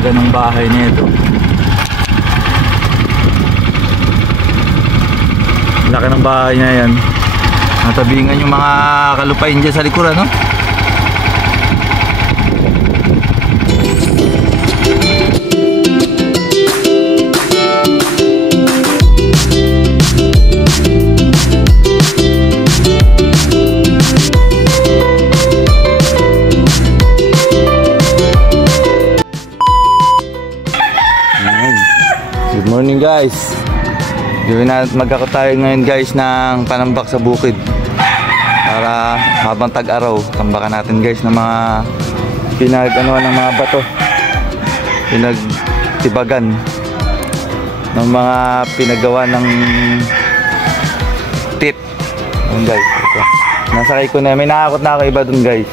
Ganong bahay nito. Laki ng bahay niya yan. Natabingan yung mga kalupain dyan sa likuran, no? Good morning guys. Magkako tayo ngayon guys ng panambak sa bukid. Para habang tag-araw, tambakan natin guys ng mga pinag-anuhan ng mga bato. Pinagtibagan ng mga pinagawa ng tit. Ayun guys, ito. Nasakay ko na, may nakakot na ako iba dun guys.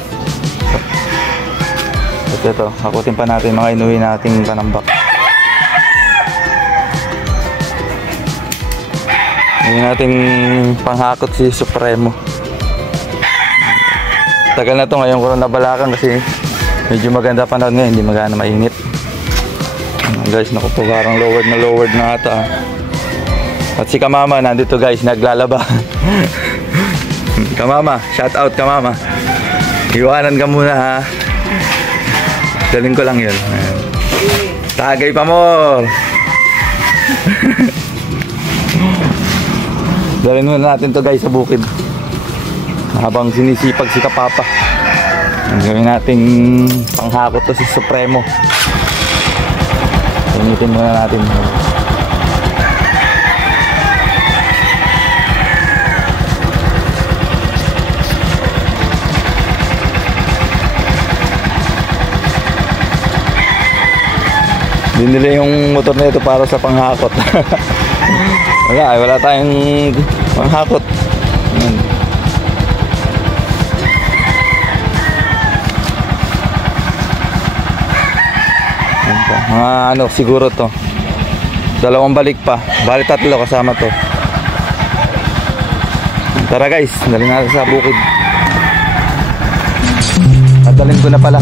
Ito, hakutin pa natin mga inuwi nating panambak. Ngayon nating panghakot si Supremo. Tagal na to, ngayon ko nabalakan kasi medyo maganda panahon ngayon, hindi magana mainit. Guys, naku po, parang lowered na ata. At si Kamama nandito guys, naglalaba. Kamama, shout out Kamama. Iwanan ka muna ha. Galing ko lang yun. Tagay pa mo. Dalhin muna natin to guys sa bukid habang sinisipag si Kapapa. Gawin nating panghakot to si Supremo. Gamitin muna natin. Binili yung motor na ito para sa panghakot. Wala tayong panghakot. Mga ano siguro to. Dalawang balik pa. Bali tatlo kasama to. Tara guys, dalhin natin sa bukid. Dadalhin ko na pala.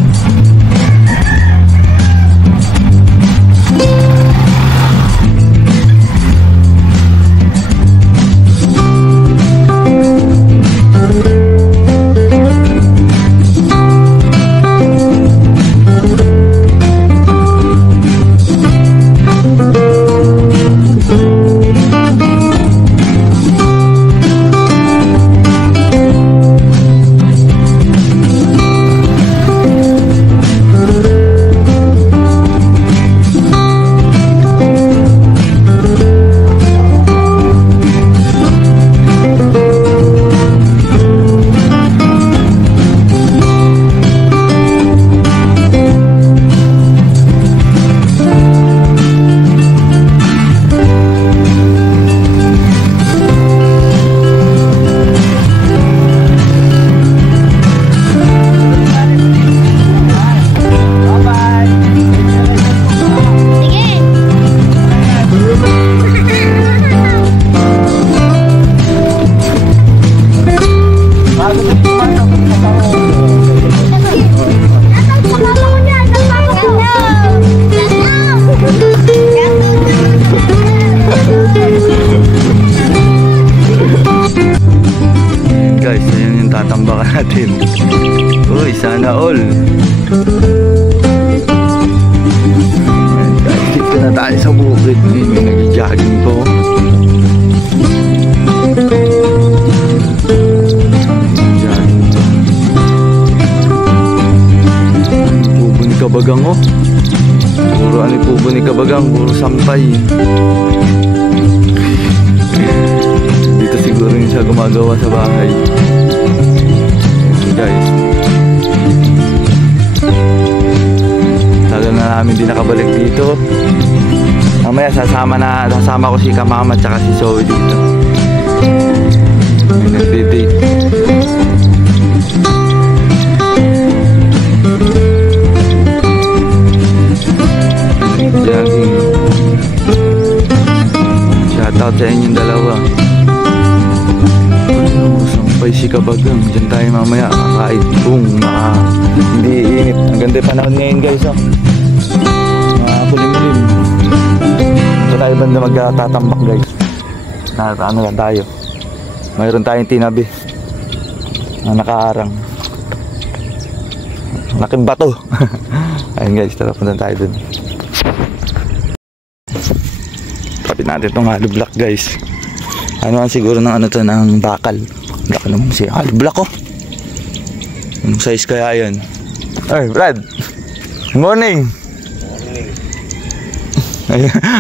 Tatambakan natin. Uy, sana all. Dito na tayo sa bukid. May nag-jogging po. Pubo ni Kabagang oh. Puro ano pubo ni Kabagang, puro sampay. Dito siguro yung siya gumagawa sa bahay. Guys, tagal na namin din nakabalik dito. Mamaya sasama ko si Kamama at saka si Zoe dito. May nagde-date. Shout out sa inyong dalawa. Sampay si Kabagang. Diyan tayo mamaya kakain kung hindi init. Ang ganda yung panahon ngayon guys oh. banda magtatambak guys. Ano lang tayo. Mayroon tayong tinabi na nakaharang. Laking bato. Ayun guys, tara punta tayo dun. Kapit natin itong hollow block guys. Ano ang siguro ng ano to, ng bakal. Laki naman siya. Hollow block oh. Anong size kaya yun? Ay Brad, good morning.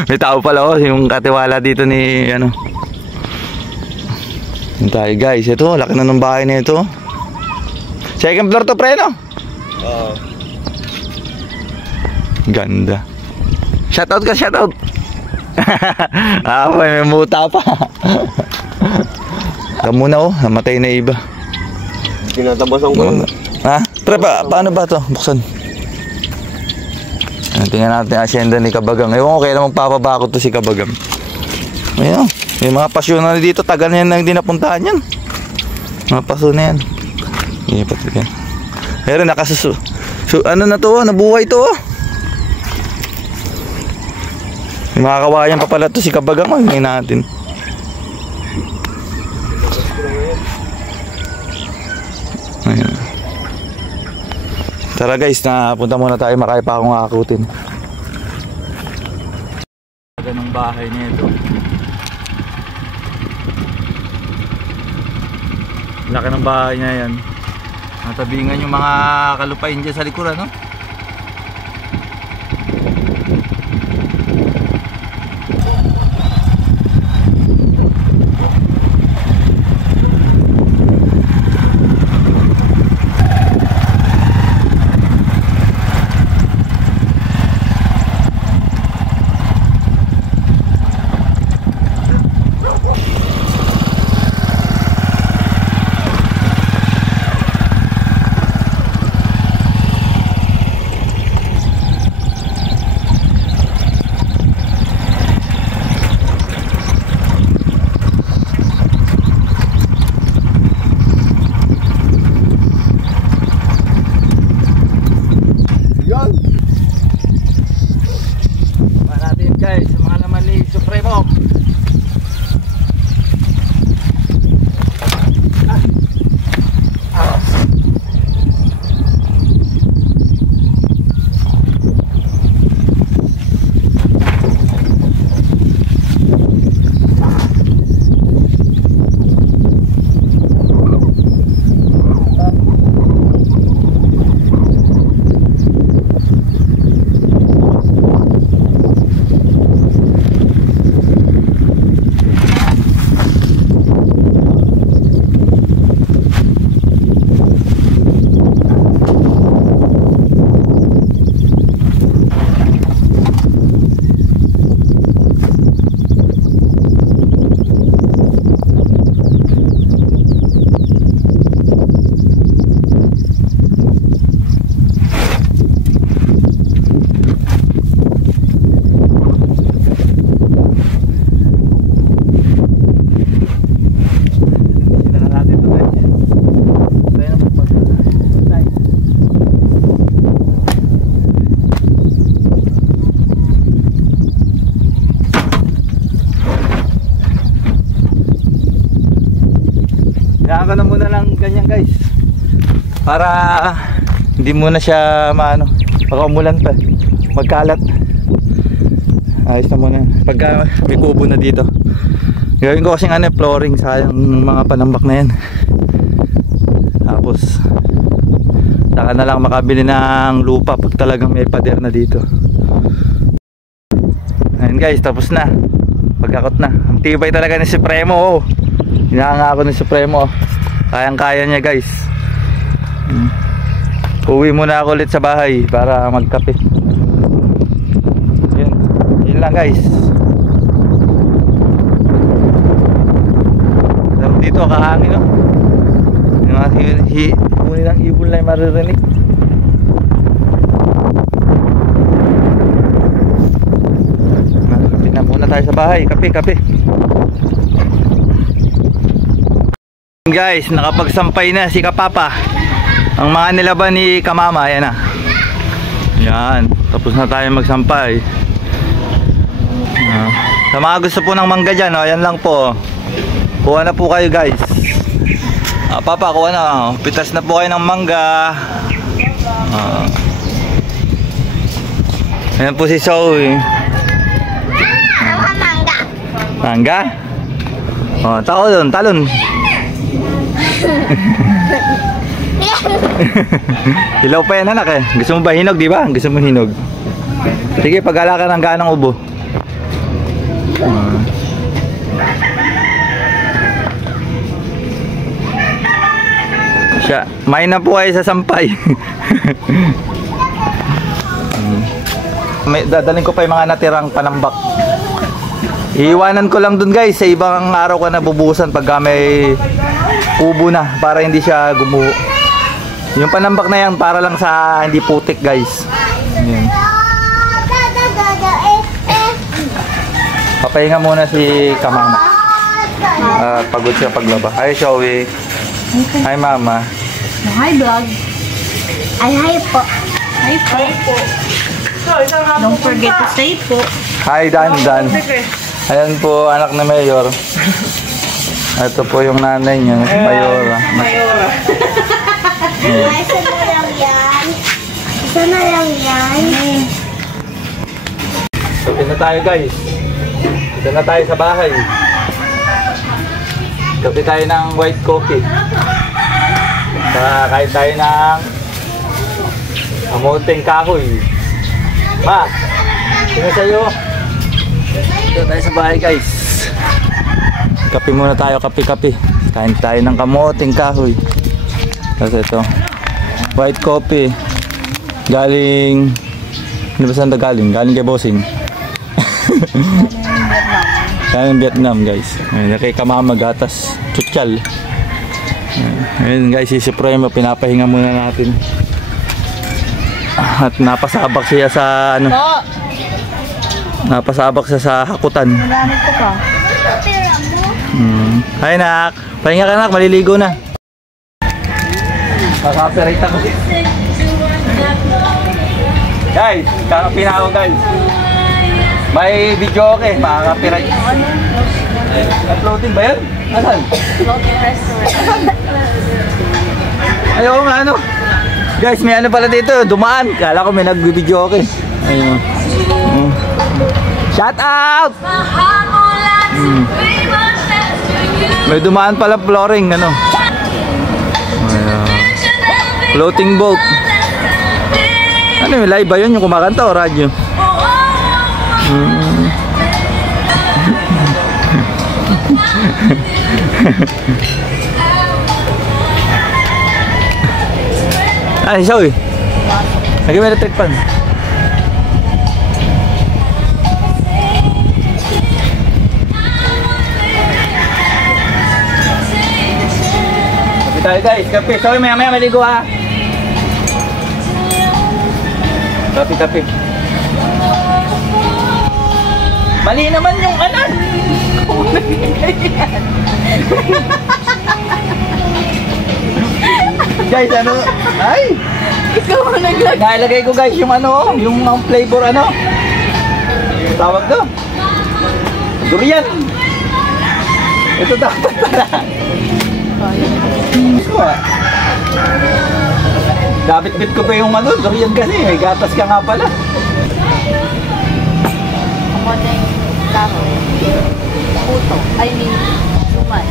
May tao pala oh, yung katiwala dito ni ano. Yun tayo guys, ito laki na ng bahay na ito. Second floor to pre no? Oo. Ganda. Shoutout ka, shoutout. May muta pa. Kamu na oh, namatay na iba. Tinatabasan ko. Ha? Pre, paano ba to? Buksan. Tingnan natin ang asyenda ni Kabagang. Ewan ko kaya naman papabakot to si Kabagang. Ayun, may mga pasyon na dito. Tagal na yan nang di napuntahan yan. Mga pasyon na yan. Ipat yan. Meron nakasusu. Ano na to? Nabuhay to. May mga kawayan pa pala to si Kabagang. Hingin natin. Ayun. Tara guys, punta muna tayo, makaya pa akong akakutin. Ganong bahay niya ito. Laki ng bahay niya yan. Natabingan yung mga kalupain dyan sa likuran, no? Kailangan ko na muna lang ganyan guys, para hindi muna siya maano, baka umulan pa, magkalat. Ayos na muna pagka may kubo na dito. Gawin ko kasing ano, flooring sa yung mga panambak na yan. Tapos saka na lang makabili ng lupa pag talagang may pader na dito. Ayun guys, tapos na, pagkakot na. Ang tibay talaga ni Supremo oh. Hinahanga ako ni Supremo. Kayang kaya niya guys. Uwi muna ako ulit sa bahay para magkape. Yun lang guys. Dito kahangin no. Yung mga huni ng ibon na maririnig. Kape na muna tayo sa bahay. Kape. Guys, nakapagsampay na si Kapapa. Ang mga nilaban ni Kamama, ayan na. Yan, tapos na tayo magsampay. Sa mga gusto po ng mangga dyan, ayan lang po. Kuha na po kayo guys. Papa, kuha na. Pitas na po kayo ng mangga. Ayan po si Zoe. Mangga. Mangga? Talon, talon. Hilaw pa yan anak eh. Gusto mo ba hinog, di ba? Gusto mo hinog. Sige, pag-ala ka ng ganang ubo. Siya, may na po kayo sa sampay. Dadalhin ko pa yung mga natirang panambak. Iiwanan ko lang dun guys. Sa ibang araw ko na bubuhusan pagka may ubo na, para hindi siya gumuho. Yung panambak na yan para lang sa hindi putik guys. Ayan. Papahinga muna si Kamama. Pagod siya paglaba. Hi Showy. Hi Mama. Hi vlog. Ay hi po. Hi po. Don't forget to say po. Hi Dan Dan. Ayan po anak na Mayor. Ito po yung nanay niya, si Mayora. Mayora. Isa na lang yan. Isa na lang yan. Ito na tayo guys. Ito na tayo sa bahay. Kape tayo ng white coffee. Kain tayo ng kamuting kahoy. Ma, sino sa'yo? Ito tayo sa bahay guys. Kape muna tayo, kape-kape. Kain tayo ng kamuting kahoy. Tapos ito, white coffee. Galing, ano ba saan galing? Galing kay Bossing. Galing Vietnam guys. Ayun, kay Kamama gatas, chuchal. Ayun guys, si Supremo, pinapahinga muna natin. At napasabak siya sa ano. Napasabak siya sa hakutan. Nagamit ko pa. Hi nak, pahinga ka nak, maliligo na. Maka-operate ako. Guys, kakapi na ako guys. May video okay, makaka-operate. Uploading ba yun? Asan? Floating restaurant. Ayaw nga ano. Guys, may ano pala dito, dumaan. Kala ko may nag-video okay. Ayun. Shout out! May dumaan pala flooring ano. Floating boat. Ano yung live ba yun? Yung kumakanta o radyo? Ay, Soy. Lagi may electric fan. Tayo guys, kape. Sorry, maya maligo ha. Kape. Mali naman yung anak. Guys, ano? Ay! Ikaw ang naglagay. Nailagay ko guys yung ano, yung flavor ano. Tawag to. Durian. Ito dapat pala. Dabit-bit ko pa yung ano, durian kasi, may gatas ka nga pala. Kamuting kahoy. Puto. I mean, suman.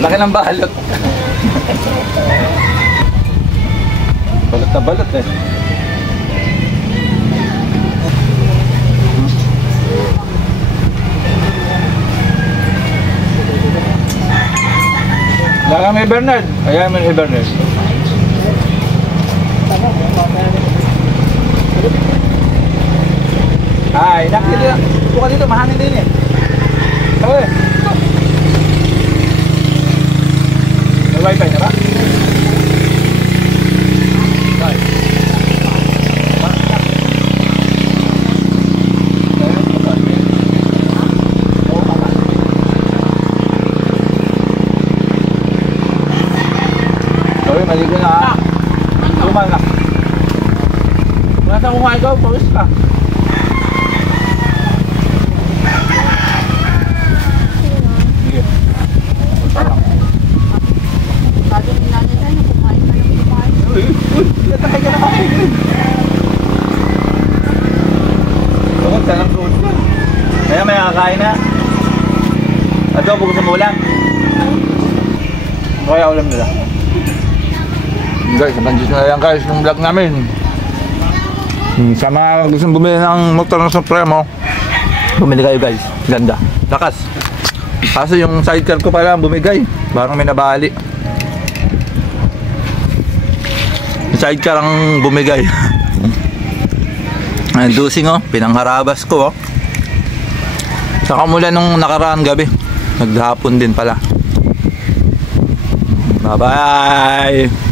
Laki ng balot. Balot na balot eh. Laka may Bernard. Ayan may Bernard. Ay, nakita lang. Buka dito, mahangin din eh. Okay. May wifi na ba? Maligo na ha. umaga. Wala sa kumain ka, pawis ka. Sige. Sabi ni nanay tayo, kumain ka lang kumain. Uy, natay ka na kakainin. Bakit ka lang suot ka? Kaya may kakain na. Adobo gusto mo ulam? Kaya ulam nila. Guys, hanggang dito na lang guys yung vlog namin. Sa mga gustong bumili ng motor ng Supremo, bumili kayo guys. Ganda. Lakas. Kaso yung sidecar ko pala bumigay. Parang may nabali. Yung sidecar ang bumigay. Ang dusing oh. Pinangharabas ko oh. Saka mula nung nakaraang gabi. Naghapon din pala. Bye-bye!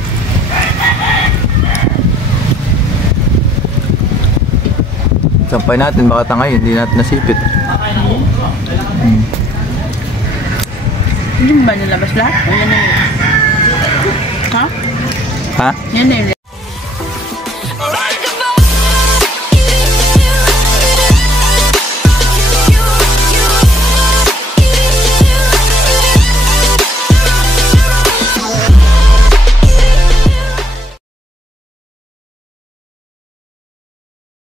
Sampay natin, baka tangay, hindi natin nasipit. Hindi ba nilabas lahat? O yan na yun? Ha? Ha? Yan na yun.